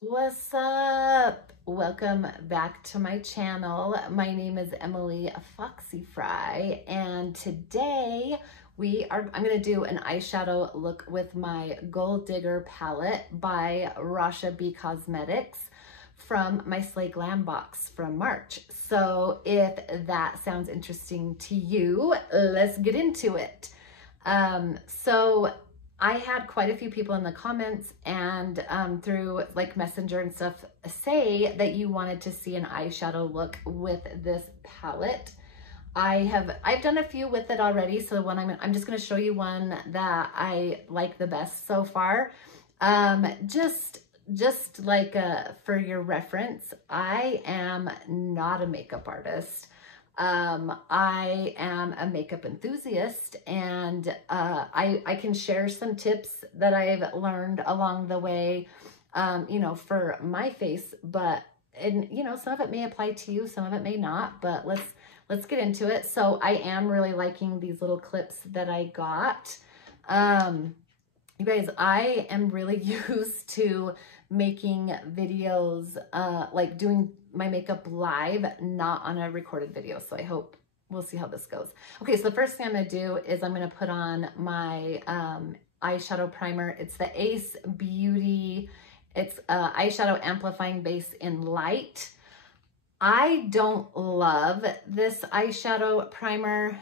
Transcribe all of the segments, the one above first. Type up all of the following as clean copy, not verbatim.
What's up? Welcome back to my channel. My name is Emily Foxy Fry, and today I'm going to do an eyeshadow look with my Gold Digger palette by Rasha B Cosmetics from my Slay Glam box from March. So if that sounds interesting to you, let's get into it. So I had quite a few people in the comments and through like Messenger and stuff say that you wanted to see an eyeshadow look with this palette. I've done a few with it already, so one I'm just going to show you one that I like the best so far. Just like for your reference, I am not a makeup artist. I am a makeup enthusiast, and I can share some tips that I've learned along the way, for my face, and some of it may apply to you, some of it may not, but let's get into it. So I am really liking these little clips that I got. You guys, I am really used to making videos, like doing my makeup live, not on a recorded video. So I hope we'll see how this goes. Okay, so the first thing I'm gonna do is I'm gonna put on my eyeshadow primer. It's the Ace Beauty. It's eyeshadow amplifying base in light. I don't love this eyeshadow primer.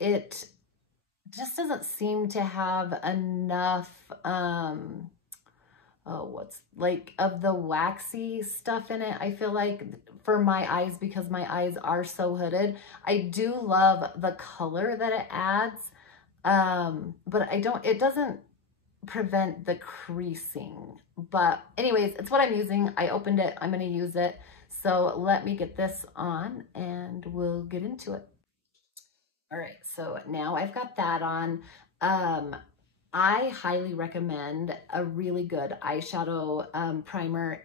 It just doesn't seem to have enough what's like of the waxy stuff in it. I feel like for my eyes, because my eyes are so hooded, I do love the color that it adds, but it doesn't prevent the creasing. But anyways, it's what I'm using. I opened it, I'm going to use it. So let me get this on and we'll get into it. All right, so now I've got that on. I highly recommend a really good eyeshadow primer,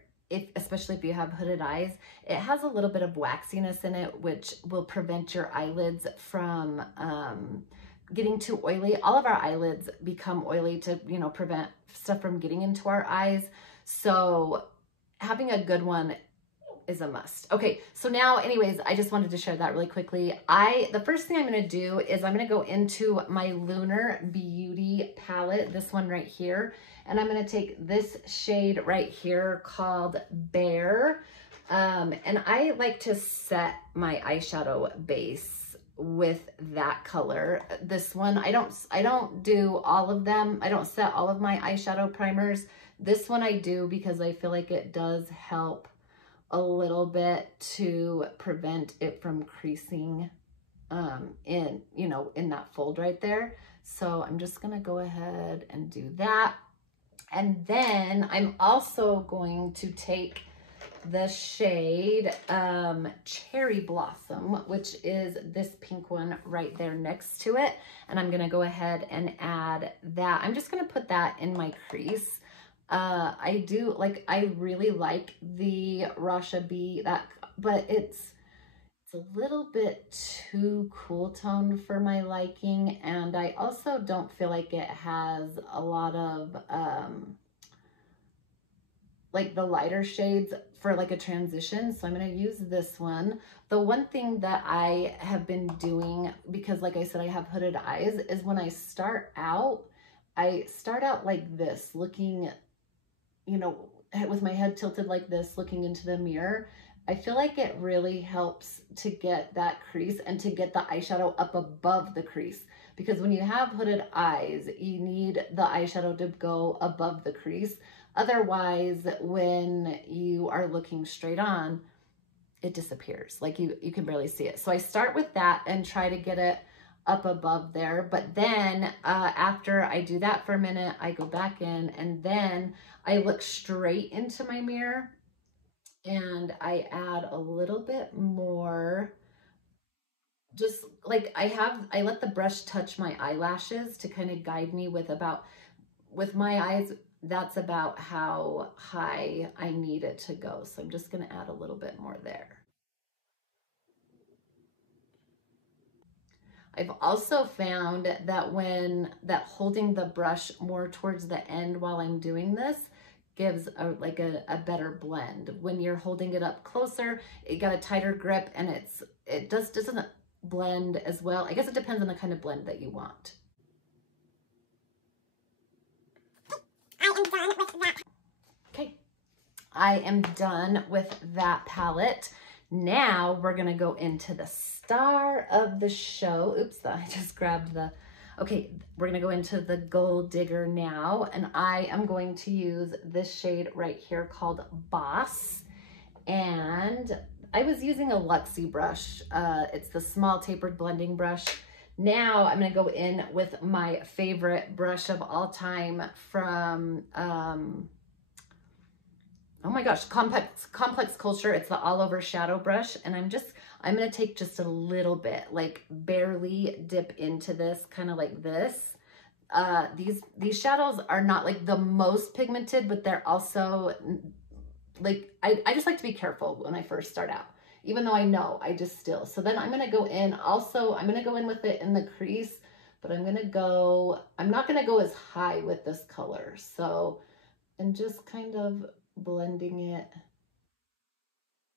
especially if you have hooded eyes. It has a little bit of waxiness in it, which will prevent your eyelids from getting too oily. All of our eyelids become oily to, prevent stuff from getting into our eyes. So having a good one is a must. Okay, so now anyways, I just wanted to share that really quickly. The first thing I'm going to do is I'm going to go into my Lunar Beauty palette, this one right here, and I'm going to take this shade right here called Bear, and I like to set my eyeshadow base with that color. This one, I don't do all of them. I don't set all of my eyeshadow primers. This one I do because I feel like it does help a little bit to prevent it from creasing in that fold right there. So I'm just gonna go ahead and do that. And then I'm also going to take the shade Cherry Blossom, which is this pink one right there next to it. And I'm gonna go ahead and add that. I'm just gonna put that in my crease. I really like the Rasha B, but it's a little bit too cool tone for my liking. And I also don't feel like it has a lot of, like the lighter shades for like a transition. So I'm going to use this one. The one thing that I have been doing, because like I said, I have hooded eyes, is when I start out like this, looking, with my head tilted like this, looking into the mirror. I feel like it really helps to get that crease and to get the eyeshadow up above the crease. Because when you have hooded eyes, you need the eyeshadow to go above the crease. Otherwise, when you are looking straight on, it disappears. Like you can barely see it. So I start with that and try to get it up above there. But then after I do that for a minute, I go back in and then I look straight into my mirror and I add a little bit more. Just like I let the brush touch my eyelashes to kind of guide me with my eyes. That's about how high I need it to go. So I'm just going to add a little bit more there. I've also found that holding the brush more towards the end while I'm doing this gives a better blend. When you're holding it up closer, it got a tighter grip and it doesn't blend as well. I guess it depends on the kind of blend that you want. Okay, I am done with that palette. Now we're gonna go into the star of the show. Oops, I just grabbed the, okay, we're gonna go into the Gold Digger now, and I am going to use this shade right here called Boss. And I was using a Luxie brush. It's the small tapered blending brush. Now I'm gonna go in with my favorite brush of all time from, oh my gosh, Complex Culture. It's the All Over Shadow Brush. And I'm gonna take just a little bit, like barely dip into this, kind of like this. These shadows are not like the most pigmented, but they're also like, I just like to be careful when I first start out, even though I know, I just still. So then I'm gonna go in also, I'm gonna go in with it in the crease, but I'm not gonna go as high with this color. So, and just kind of blending it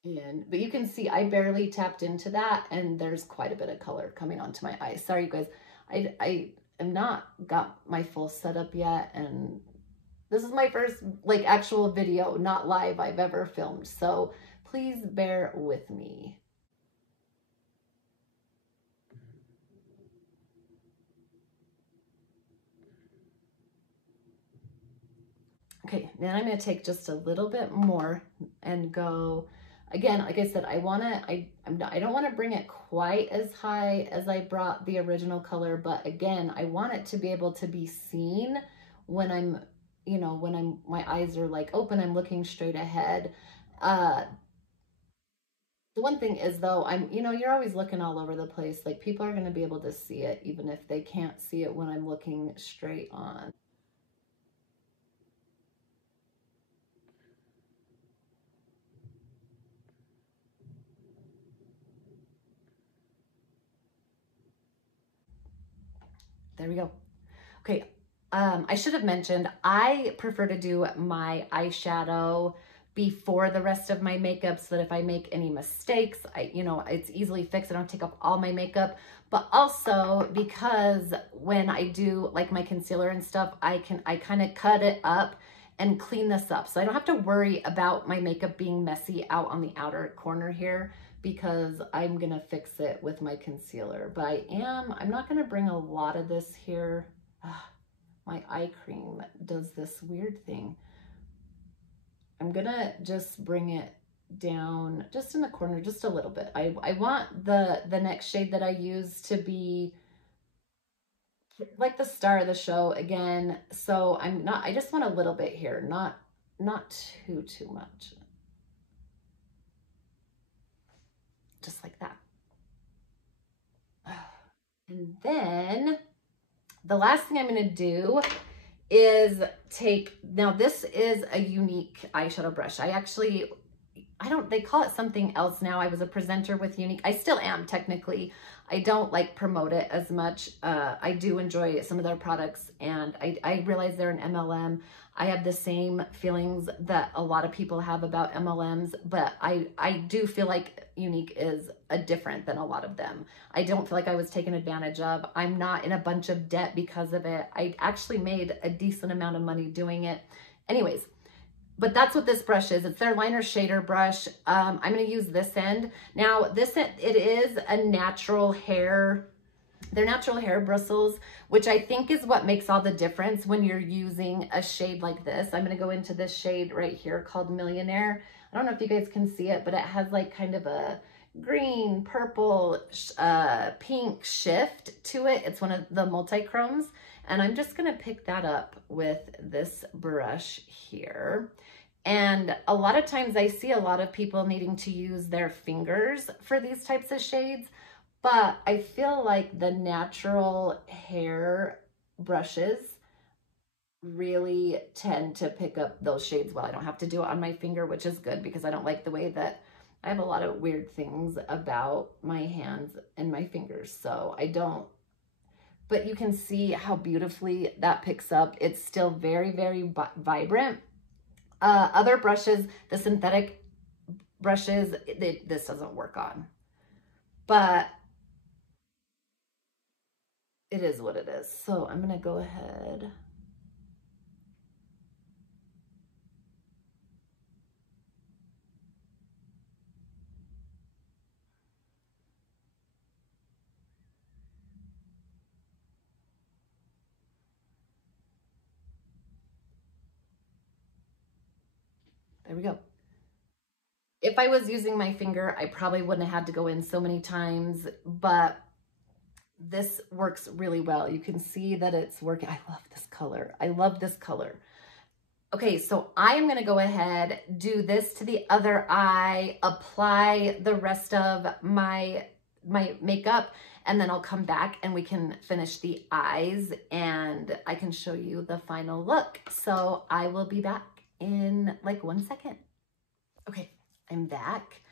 in. But you can see I barely tapped into that and there's quite a bit of color coming onto my eyes. Sorry, you guys. I am not got my full setup yet, and this is my first like actual video, not live, I've ever filmed. So please bear with me. Okay, then I'm gonna take just a little bit more and go, again, like I said, I don't wanna bring it quite as high as I brought the original color, but again, I want it to be able to be seen when I'm, you know, when my eyes are like open, I'm looking straight ahead. The one thing is though, you're always looking all over the place. Like people are gonna be able to see it even if they can't see it when I'm looking straight on. There we go. Okay, I should have mentioned, I prefer to do my eyeshadow before the rest of my makeup so that if I make any mistakes, it's easily fixed. I don't take off all my makeup, but also because when I do like my concealer and stuff, I kind of cut it up and clean this up. So I don't have to worry about my makeup being messy out on the outer corner here, because I'm gonna fix it with my concealer. But I'm not gonna bring a lot of this here. My eye cream does this weird thing. I'm gonna just bring it down just in the corner, just a little bit. I want the next shade that I use to be like the star of the show again. So I just want a little bit here, not too much. Just like that. And then the last thing I'm gonna do is now this is a Younique eyeshadow brush. They call it something else now. I was a presenter with Younique. I still am technically. I don't like promote it as much. I do enjoy some of their products, and I realize they're an MLM. I have the same feelings that a lot of people have about MLMs, but I do feel like Younique is different than a lot of them. I don't feel like I was taken advantage of. I'm not in a bunch of debt because of it. I actually made a decent amount of money doing it. Anyways, but that's what this brush is. It's their liner shader brush. I'm gonna use this end. Now it is a natural hair, they're natural hair bristles, which I think is what makes all the difference when you're using a shade like this. I'm gonna go into this shade right here called Millionaire. I don't know if you guys can see it, but it has like kind of a green, purple, pink shift to it. It's one of the multi-chromes. And I'm just gonna pick that up with this brush here. And a lot of times I see a lot of people needing to use their fingers for these types of shades, but I feel like the natural hair brushes really tend to pick up those shades well. I don't have to do it on my finger, which is good because I don't like the way that I have a lot of weird things about my hands and my fingers. So I don't, but you can see how beautifully that picks up. It's still very, very vibrant. Other brushes, the synthetic brushes, this doesn't work on, but it is what it is. So I'm gonna go ahead. There we go. If I was using my finger, I probably wouldn't have had to go in so many times, but this works really well. You can see that it's working. I love this color. I love this color. Okay, so I am gonna go ahead, do this to the other eye, apply the rest of my makeup, and then I'll come back and we can finish the eyes and I can show you the final look. So I will be back in like 1 second. Okay, I'm back.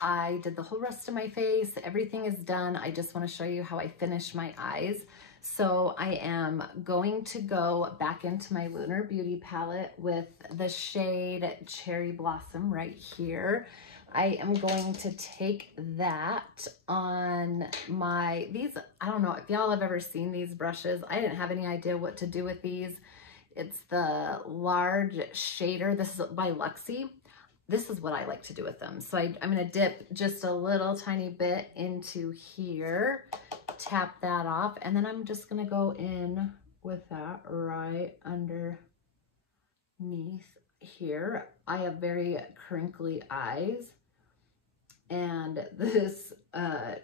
I did the whole rest of my face. Everything is done. I just want to show you how I finish my eyes. So I am going to go back into my Lunar Beauty palette with the shade Cherry Blossom right here. I am going to take that on my, I don't know if y'all have ever seen these brushes. I didn't have any idea what to do with these. It's the large shader. This is by Luxie. This is what I like to do with them. So I'm gonna dip just a little tiny bit into here, tap that off, and then I'm just gonna go in with that right underneath here. I have very crinkly eyes, and this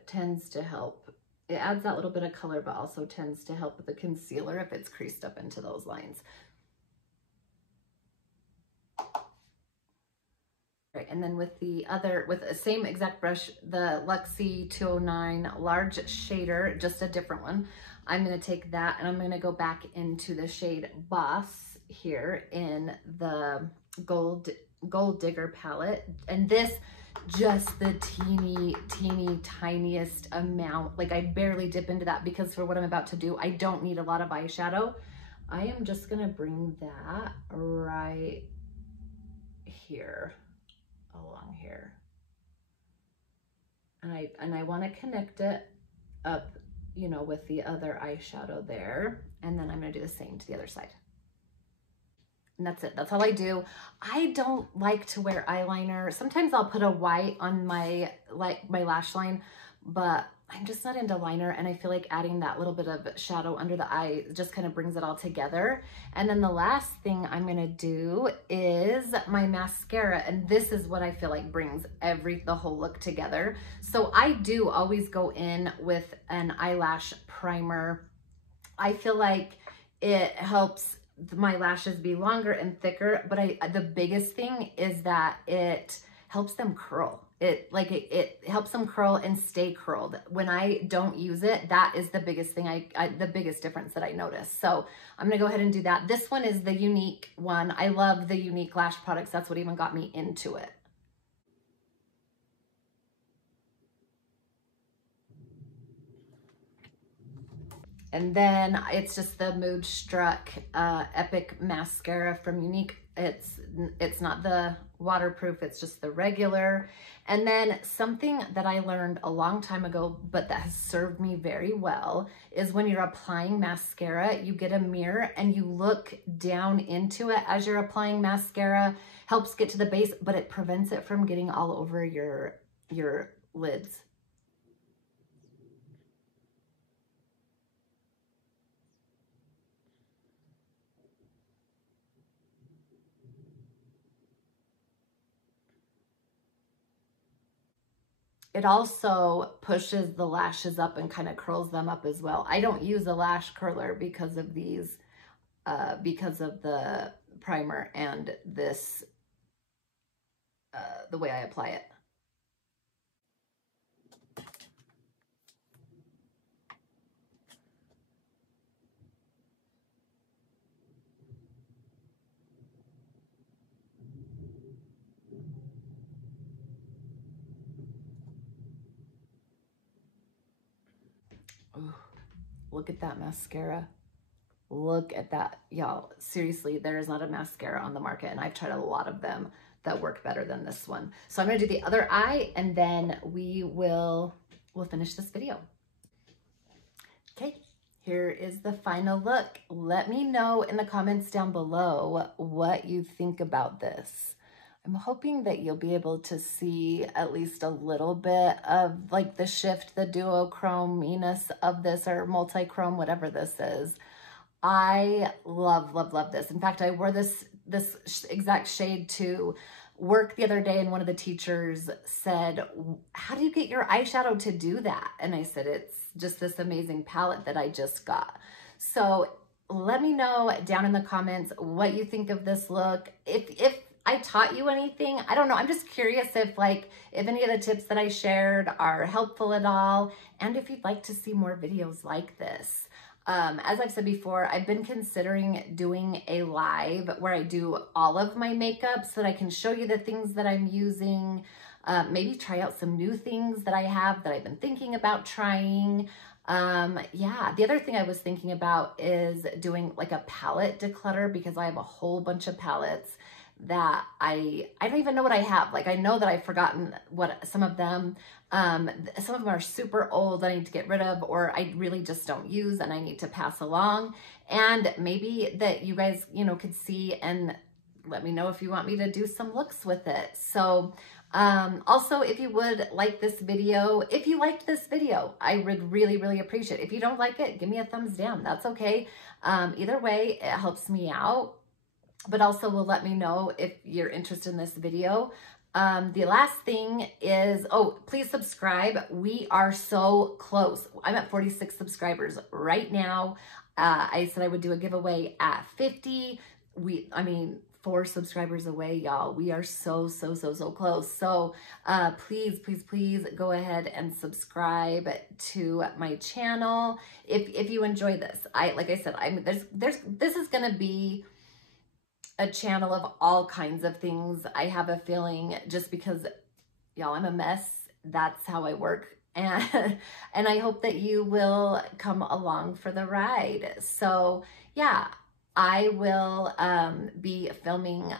tends to help. It adds that little bit of color, but also tends to help with the concealer if it's creased up into those lines. And then with the same exact brush, the Luxie 209 large shader, just a different one, I'm going to take that and I'm going to go back into the shade Boss here in the Gold Digger palette. And this, just the teeny tiniest amount. Like I barely dip into that because for what I'm about to do, I don't need a lot of eyeshadow. I am just going to bring that right here. Along here, and I want to connect it up, you know, with the other eyeshadow there, and then I'm going to do the same to the other side. And that's it. That's all I do. I don't like to wear eyeliner. Sometimes I'll put a white on my lash line, but I'm just not into liner, and I feel like adding that little bit of shadow under the eye just kind of brings it all together. And then the last thing I'm gonna do is my mascara, and this is what I feel like brings the whole look together. So I do always go in with an eyelash primer. I feel like it helps my lashes be longer and thicker, but the biggest thing is that it helps them curl. It helps them curl and stay curled. When I don't use it, that is the biggest thing, the biggest difference that I notice. So I'm gonna go ahead and do that. This one is the Younique one. I love the Younique lash products. That's what even got me into it. And then it's just the Moodstruck Epic Mascara from Younique. It's not the waterproof, it's just the regular. And then something that I learned a long time ago, but that has served me very well, is when you're applying mascara, you get a mirror and you look down into it as you're applying mascara. Helps get to the base, but it prevents it from getting all over your lids. It also pushes the lashes up and kind of curls them up as well. I don't use a lash curler because of these, because of the primer and this, the way I apply it. Ooh, look at that mascara. Look at that, y'all. Seriously, there is not a mascara on the market, and I've tried a lot of them that work better than this one. So I'm gonna do the other eye, and then we'll finish this video. Okay, here is the final look. Let me know in the comments down below what you think about this. I'm hoping that you'll be able to see at least a little bit of like the shift, the duochrome-iness of this, or multi-chrome, whatever this is. I love, love, love this. In fact, I wore this exact shade to work the other day, and one of the teachers said, how do you get your eyeshadow to do that? And I said, it's just this amazing palette that I just got. So let me know down in the comments what you think of this look. If I taught you anything, I don't know. I'm just curious if any of the tips that I shared are helpful at all, and if you'd like to see more videos like this. As I've said before, I've been considering doing a live where I do all of my makeup so that I can show you the things that I'm using, maybe try out some new things that I have that I've been thinking about trying. Yeah, the other thing I was thinking about is doing like a palette declutter, because I have a whole bunch of palettes that I don't even know what I have. Like, I know that I've forgotten what some of them are super old that I need to get rid of, or I really just don't use and I need to pass along. And maybe that you guys, could see and let me know if you want me to do some looks with it. So also, if you would like this video, if you liked this video, I would really, really appreciate it. If you don't like it, give me a thumbs down. That's okay. Either way, it helps me out, but also will let me know if you're interested in this video. The last thing is, please subscribe. We are so close. I'm at 46 subscribers right now. I said I would do a giveaway at 50. 4 subscribers away, y'all. We are so, so, so, so close. So please, please, please go ahead and subscribe to my channel if you enjoy this. Like I said, this is gonna be a channel of all kinds of things. I have a feeling, just because, y'all, I'm a mess. That's how I work. And I hope that you will come along for the ride. So yeah, I will be filming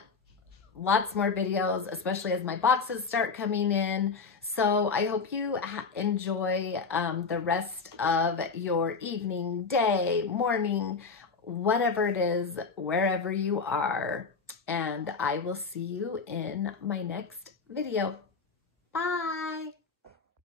lots more videos, especially as my boxes start coming in. So I hope you enjoy the rest of your evening, day, morning, whatever it is, wherever you are. And I will see you in my next video. Bye.